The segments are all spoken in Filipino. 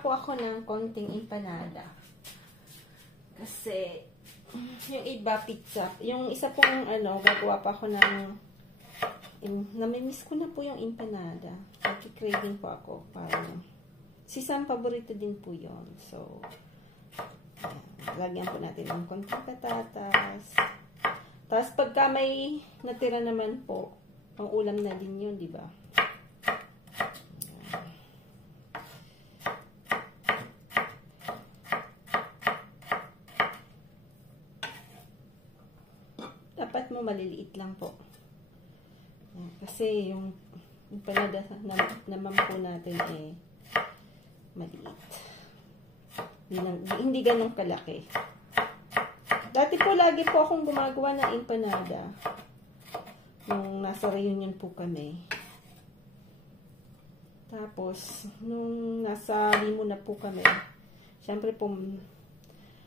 po ako ng konting empanada. Kasi, yung iba pizza. Yung isa pong gagawa pa ako ng, namimiss ko na po yung empanada. Nagki-craving po ako. Parang, si Sam, paborito din po yun. So, lagyan po natin ng konting patatas. Tapos, pagka may natira naman po, pang ulam na din yun, di ba? Dapat mo maliliit lang po. Kasi yung empanada naman po natin maliit. Hindi ganun kalaki. Dati po lagi po akong gumagawa ng empanada. Nung nasa reunion po kami. Tapos, nung nasa limo na po kami, syempre po,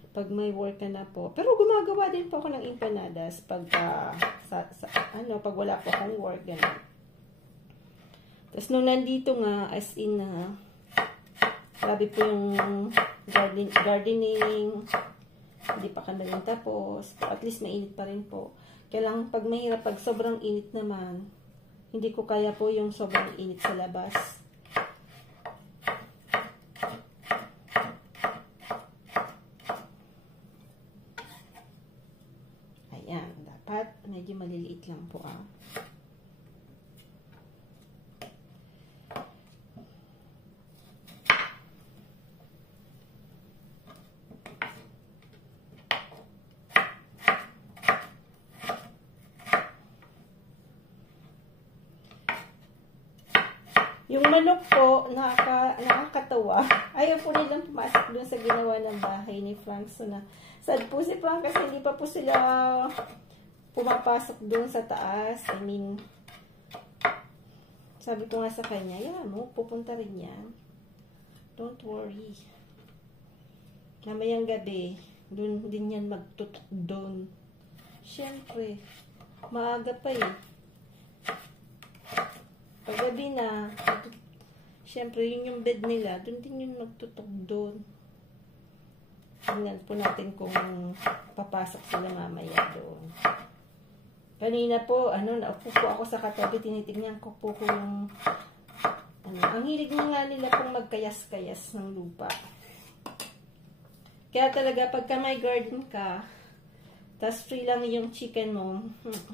pag may work na po. Pero gumagawa din po ako ng empanadas pag pag wala po akong work, gano'n. Tapos nung nandito nga, as in grabe po yung gardening, hindi pa kami rin tapos. At least mainit pa rin po. Kaya lang pag mahirap, pag sobrang init naman, hindi ko kaya po yung sobrang init sa labas. Medyo maliliit lang po Yung manok po, nakakatawa. Ayaw po nilang pumasok doon sa ginawa ng bahay ni Frank. So, sad po si Frank kasi hindi pa po sila pumapasok doon sa taas. I mean, sabi ko nga sa kanya, yan mo, pupunta rin yan. Don't worry. Mamayang gabi, doon din yan magtutok doon. Siyempre, maaga pa Paggabi na, siyempre, yun yung bed nila, doon din yun magtutok doon. Tingnan po natin kung papasok sila mamaya doon. Kanina po, naupo po ako sa katabi, tinitingnan ko po kung, ang hilig nga nila pong magkayas-kayas ng lupa. Kaya talaga, pagka may garden ka, tas free lang yung chicken mo,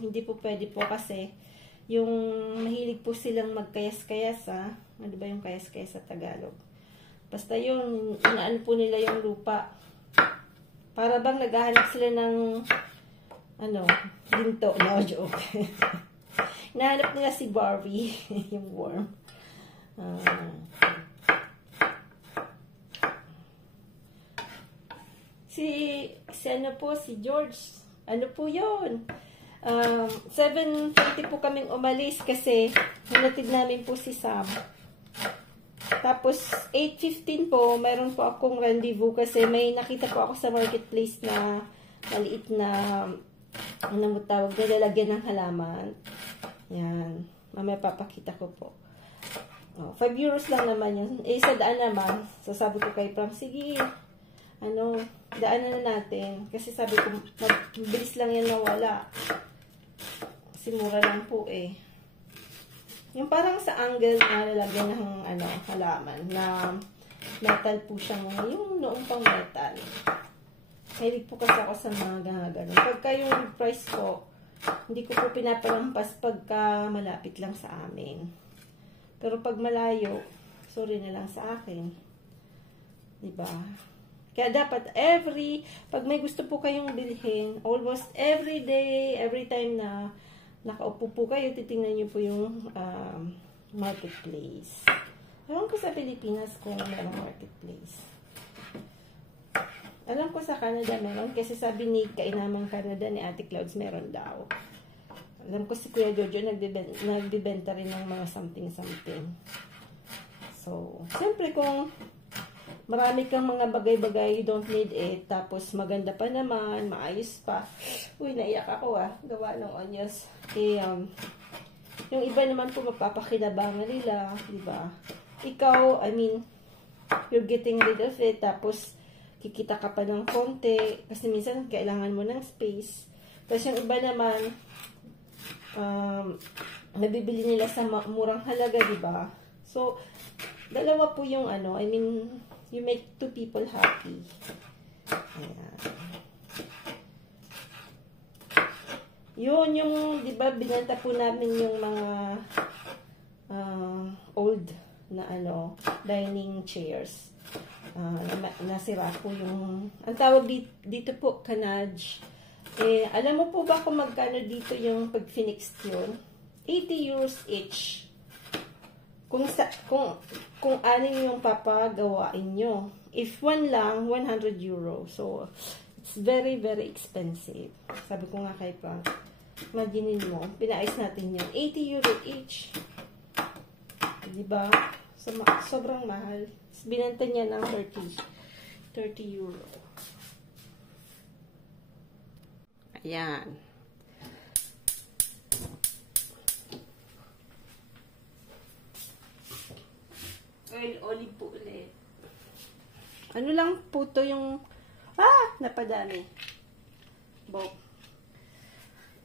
hindi po pwede po kasi, yung mahilig po silang magkayas-kayas, ano ba yung kayas-kayas sa Tagalog? Basta yun, inaano po nila yung lupa. Para bang naghahanap sila ng, ginto. No, joke. Hinahanap nila si Barbie, yung worm. Si George, ano po yun? 7:30 po kaming umalis kasi hinatid namin po si Sam. Tapos 8:15 po, mayroon po akong rendezvous kasi may nakita po ako sa marketplace na maliit na tawag na lalagyan ng halaman. Yan. Mamaya papakita ko po. 5 euros lang naman yun. Sa daan naman. So sabi ko kay Pram, sige, daanan na natin. Kasi sabi ko, mabilis lang yan nawala. Kasi mura lang po Yung parang sa angle na lalagyan ng halaman na metal po siyang yung noong pang metal. Hilig po kasi ako sa mga ganun. Pagka yung price ko, hindi ko po pinapalampas pagka malapit lang sa amin. Pero pag malayo, sorry na lang sa akin. Diba? Kaya dapat pag may gusto po kayong bilhin, almost every day, every time na nakaupo po kayo, titingnan nyo po yung marketplace. Alam ko sa Pilipinas kung mayroong marketplace. Alam ko sa Canada meron, kasi sabi ni Kainamang Canada ni Ate Clouds meron daw. Alam ko si Kuya Jojo nagbibenta rin ng mga something-something. So, siyempre kung marami kang mga bagay-bagay, you don't need it. Tapos maganda pa naman, maayos pa. Uy, naiyak ako gawa ng onyos. Yung iba naman po mapapakinabangan nila, di ba? Ikaw, you're getting rid of it, tapos kikita ka pa ng konti, kasi minsan kailangan mo ng space. Tapos yung iba naman, nabibili nila sa murang halaga, diba? So, dalawa po yung ano, I mean, you make two people happy. Ayan. Yun, yung, diba, binenta po namin yung mga old na ano, dining chairs. Nasira po yung, ang tawag dito po, kanaj. Eh, alam mo po ba kung magkano dito yung pag finixt yun? 80 euros each. Kung anin yung papagawain nyo. If one lang, 100 euro. So, it's very, very expensive. Sabi ko nga kay Frank, imaginin mo, pinaayos natin yun. 80 euro each. Diba? So, sobrang mahal. Binenta niya ng 30 euro. Ayan. Olive po ulit. Ano lang po to yung napadami.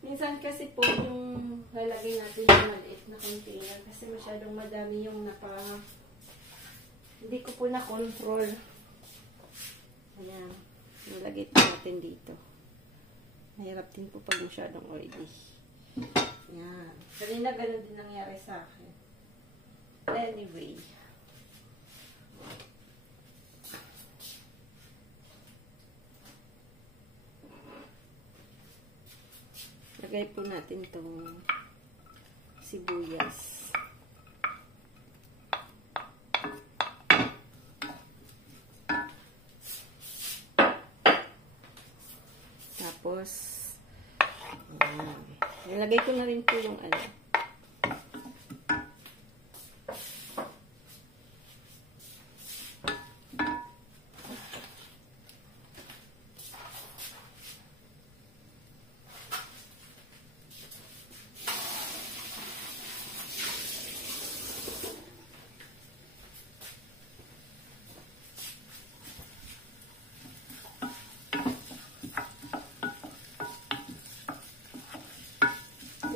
Minsan kasi po yung lalagay natin yung maliit na container kasi masyadong madami yung hindi ko po na-control. Ayan. Nalagay po natin dito. Mahirap din po pag masyadong oily. Ayan. Kanina ganun din nangyari sa akin. Anyway. Lagay po natin itong sibuyas. Tapos, nilagay ko na rin po yung ano.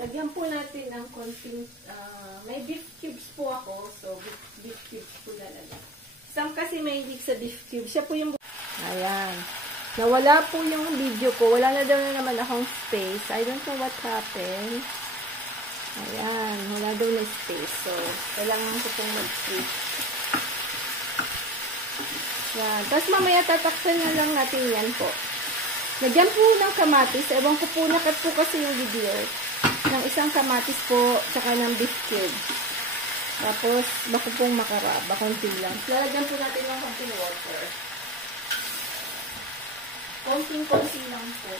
Lagyan po natin ng konting, may beef cubes po ako. So, beef cubes po lalagyan. Sam kasi may hindi sa beef cubes. Siya po yung, ayan. Nawala po yung video ko. Wala na daw na naman akong space. I don't know what happened. Ayan. Wala daw na space. So, kailangan ko pong mag-switch. Ayan. Tapos mamaya tatakpan na lang natin yan po. Lagyan po ng kamatis. Ewan ko po, nakat po kasi yung video. Ng isang kamatis po, tsaka ng beef cube. Tapos, bako pong makaraba, konti lang. Lalagyan po natin ng konting water. Konting-konti lang po.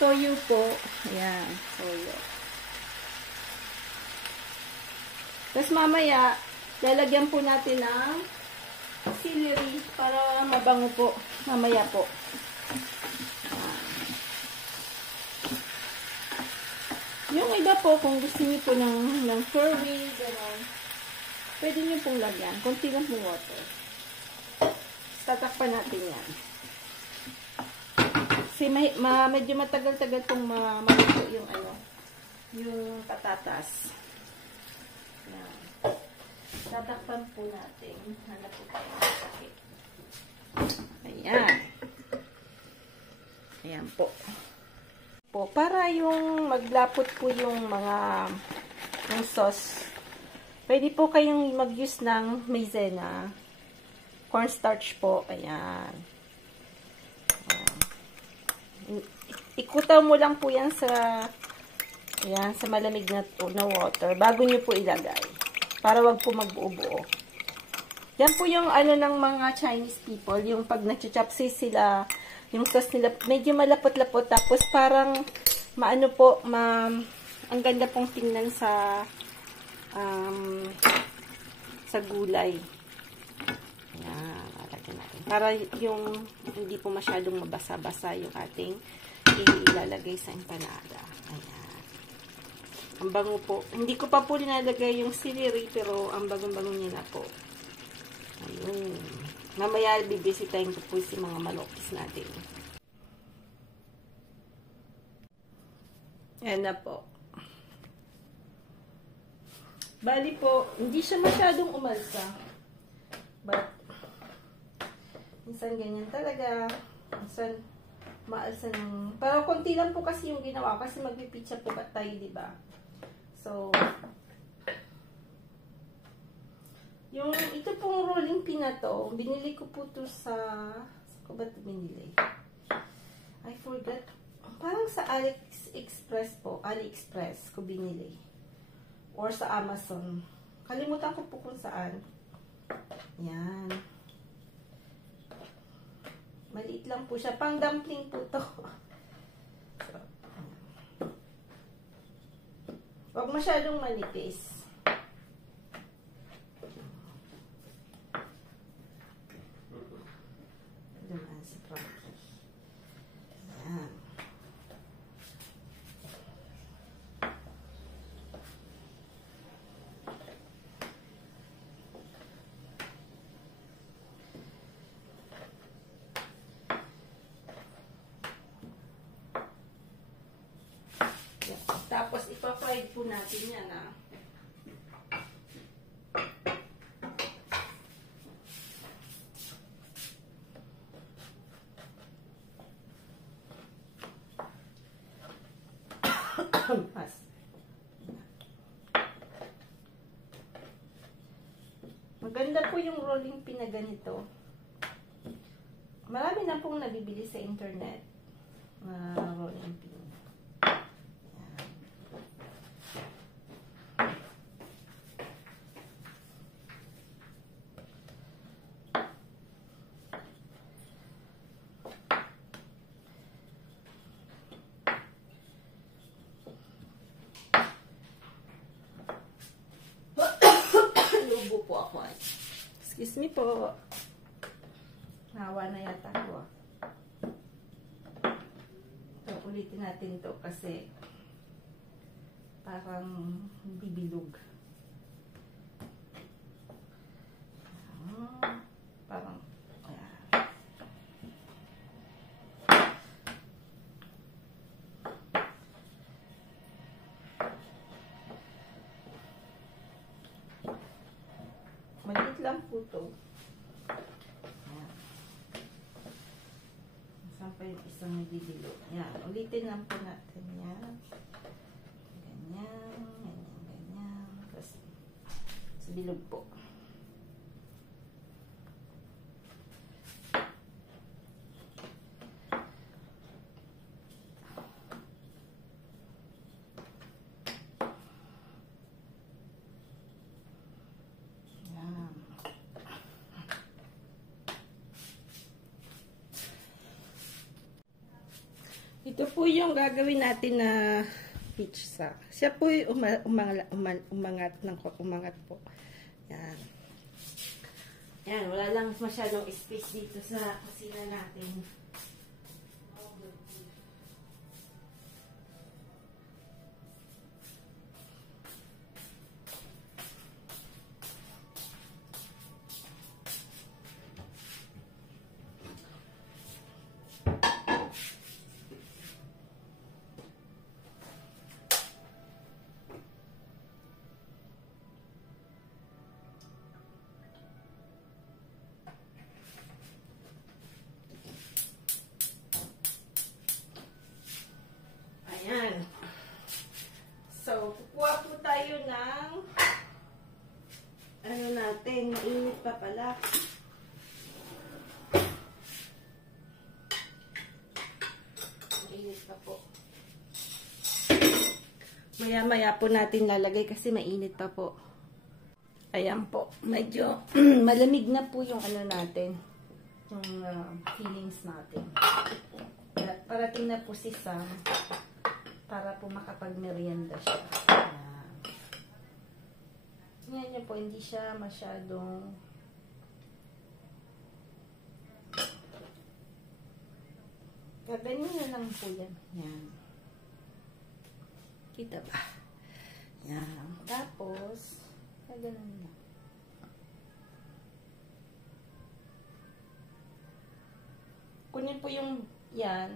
Toyo po. Ayan, toyo. Tapos mamaya, lalagyan po natin ng celery para mabango po. Mamaya po. Yung iba po, kung gusto niyo po ng curry, gano'n, pwede niyo pong lagyan. Konti lang pong water. Tatakpan natin yan. Kasi medyo matagal-tagal pong maluto yung yung patatas. Yan. Tatakpan po natin. Hanap po tayo ng sakit. Ayan. Ayan po. Para yung maglapot po yung yung sauce, pwede po kayong mag-use ng maizena, cornstarch po, ayan. Ikutaw mo lang po yan sa malamig na water, bago nyo po ilagay, para wag po magbuo-buo. Yan po yung ng mga Chinese people, yung pag nag-chopsay sila, yung sauce nila, medyo malapot-lapot. Tapos parang, ang ganda pong tingnan sa gulay. Ayan, alagyan natin. Para yung, hindi po masyadong mabasa-basa yung ating ilalagay sa empanada. Ayan. Ang bango po. Hindi ko pa po linalagay yung celery, pero ang bagong-bango niya na po. Ayun. Mamaya bibisitahin ko po si mga malokis natin. Ayan na po. Bali po, hindi siya masyadong umalsa. But, minsan ganyan talaga. Minsan, maalsa ng... Pero konti lang po kasi yung ginawa kasi magpipitsa po ba tayo, diba? So, yung ito pong rolling pin na to, binili ko po to sa... Saan ko ba ito binili? I forgot. Parang sa AliExpress po. AliExpress ko binili. Or sa Amazon. Kalimutan ko po kung saan. Yan. Maliit lang po siya. Pang dumpling po to. So, huwag masyadong manipis. Dumaan si Frankie. Yan. Tapos, ipa-fried po natin yan, ah. Maganda po yung rolling pin na ganito. Marami na pong nabibili sa internet. Rolling pin. Po ako ay. Excuse me po. Nawa na yata ako. So, ulitin natin to kasi parang bibilog. Parang maliit lang po ito. Ayan. Saan pa yung isang nabibilo? Ayan. Ulitin lang po natin yan. Ganyan. Ganyan. Ganyan. Tapos, sa bilog po. Ito po yung gagawin natin na pizza. Siya po yung umangat po. Yan. Yan, wala lang masyadong space dito sa kusina natin. Ayan. So, kukuha po tayo ng ano natin, mainit pa pala. Mainit pa po. Maya-maya po natin lalagay kasi mainit pa po. Ayan po. Medyo malamig na po yung ano natin. Yung fillings natin. Parating na po si Sam. Para po makapag-merienda siya. Yan yun po, hindi siya masyadong ganyan na lang po yan. Yan. Kita ba? Yan. Tapos, ganun na. po yung, yan.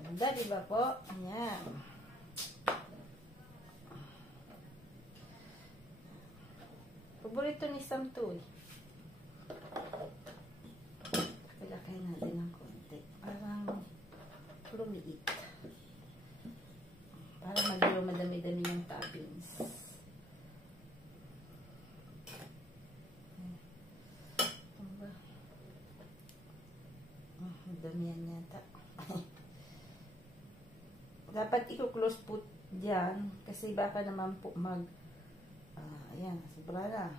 Ganda, diba po? Ayan. Paborito ni Sam to eh. Palakay natin ng konti. Parang lumiit. Para magiro madami-dami yung toppings. Dami yan yata. Dapat i-close po dyan kasi baka naman po ayan, sobra na.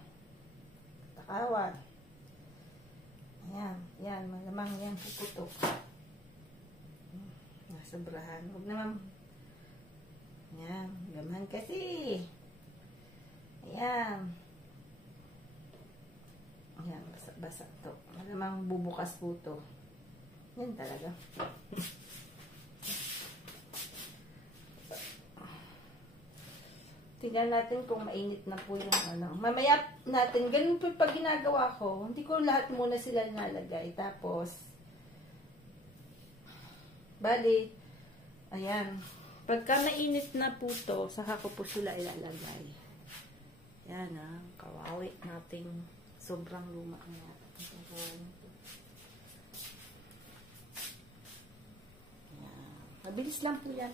Takawan. Ayan, yan, malamang yan puputok. Sobrahan. Huwag naman. Ayan, gaman kasi. Ayan. Ayan, basa-basa to. Malamang bubukas po to. Yan talaga. Tingnan natin kung mainit na po yung ano. Mamaya natin, ganun po pag ginagawa ko, hindi ko lahat muna sila nalagay. Tapos, bali, ayan. Pagka mainit na po to, saka ko po sila ilalagay. Yan kawawi nating sobrang luma na. Mabilis lang po yan.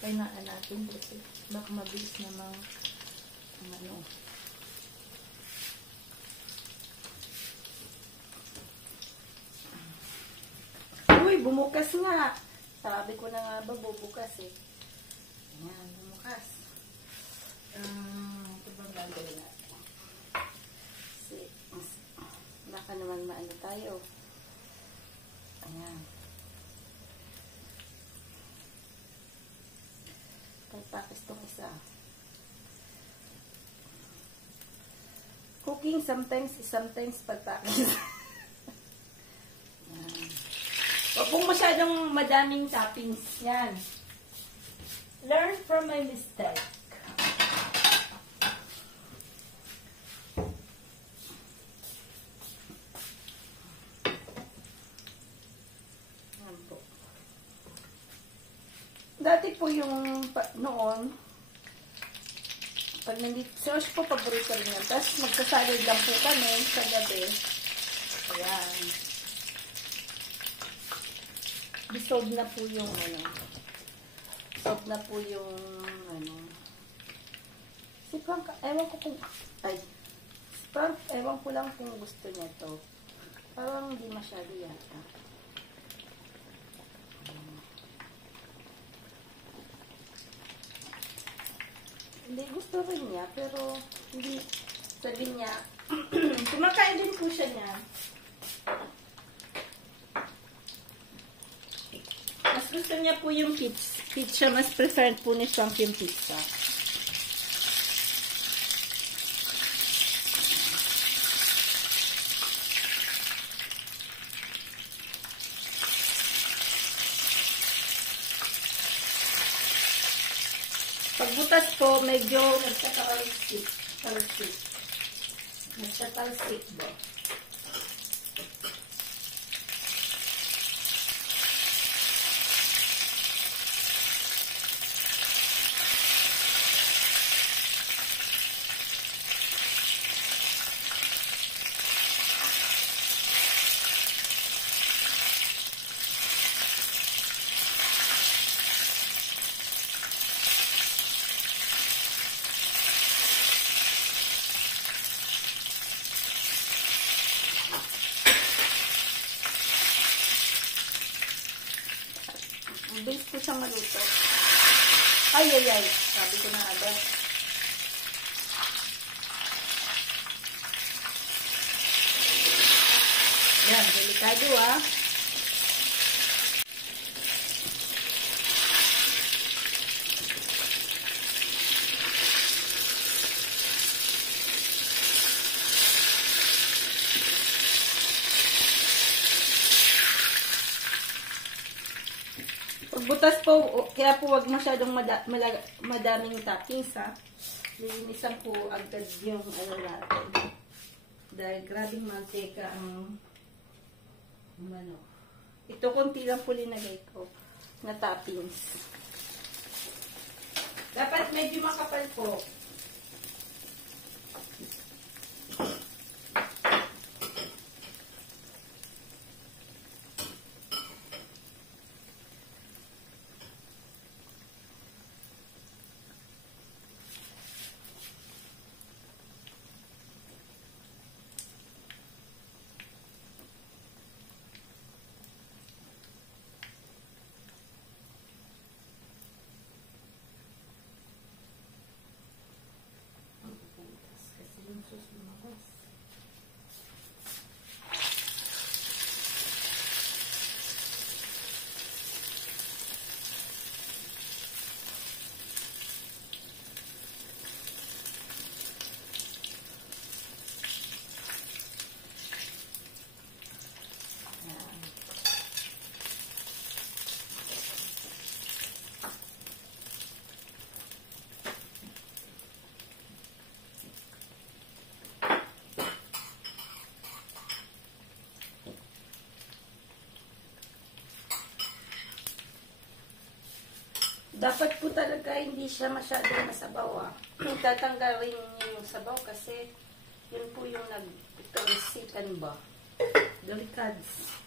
Kainaan natin kasi baka mabilis namang ano. Uy, bumukas nga. Sabi ko na nga ba bubukas eh. Ayan, bumukas. Ito bang gagawin natin? Kasi, baka naman maano tayo. Ayan. Pagpakis itong isa. Cooking sometimes pagpakis. Ayan. Huwag pong masyadong madaming toppings. Yan. Learn from my mistake. Yan po. Dati po yung noon, pag nandito, sauce po paborito rin yan. Tapos magsasalad lang po kami sa gabi. Ayan. Dissolve na po yung ano. Dissolve na po yung ano. Si Frank, ewan ko kung, Frank, ewan ko lang kung gusto niya to. Parang hindi masyado yata. Hindi, gusto rin niya, pero hindi, sabi niya, kumakain din po siya niya. Mas gusto niya po yung pizza, mas preferred po ni Frank yung pizza. Pagbutas po, medyo nagtatalsik. Nagtatalsik ba? Bilis ko siyang maluto. Ay. Sabi ko na agad. Yan, delikado Butas po, kaya po wag masyadong madaming toppings ha. Linisan po agad yung ano natin. Dahil grabing mantika ang manok. Ito konti lang po linagay ko na toppings. Dapat medyo makapal po. Dapat po talaga hindi siya masyadong masabaw ah. Tatanggalin niyo yung sabaw kasi yun po yung nagkalisikan ba. Delicads.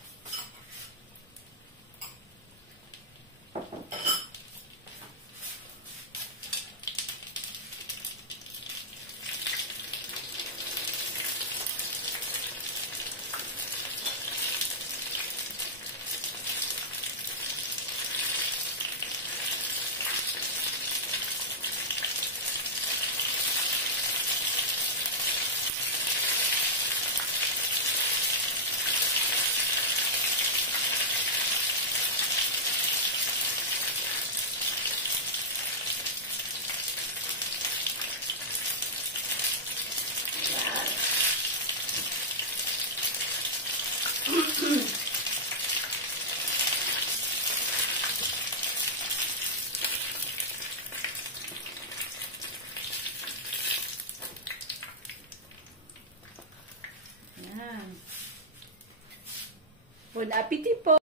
Bon appétit po!